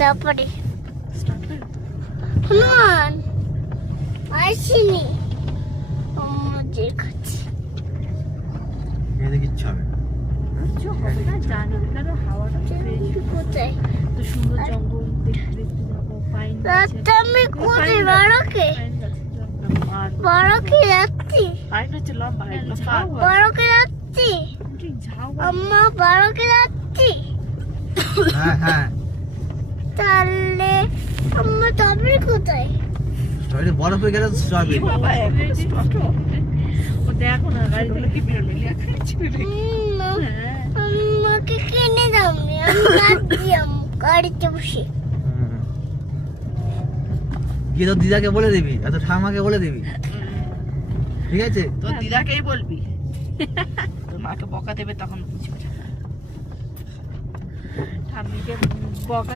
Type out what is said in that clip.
তারপরে হনুমান আসেনি যে খাচ্ছি এদিকে কিচ্ছু হবে না। কিছু হবে না, জানি না, হাওয়াটা কোথায় তো সুন্দর, জঙ্গল দেখতে দেখতে যাবো, পাইন রাতটা আমি কোথায় বারোকে বারোকে যাচ্ছি পাইন হচ্ছে লম্বা, বারোকে যাচ্ছি ঝাউ আম্মা বারোকে যাচ্ছি হ্যাঁ হ্যাঁ তাহলে আম্মা তবে কোথায় স্ট্রবেরি বরফ হয়ে গেলে তো স্ট্রবেরি বাবা এখন স্পষ্ট ও দেখো না গাড়ি থেকে কি বেরোলে আমাকে কিনে দাও আমি যাচ্ছি গাড়িতে বসে গিয়ে তোর দিদাকে বলে দিবি এত ঠামাকে বলে দিবি ঠিক আছে তোর দিদাকেই বলবি, তোর মাকে বকা দেবে তখন বুঝবে। ঠাম্মিকে বকা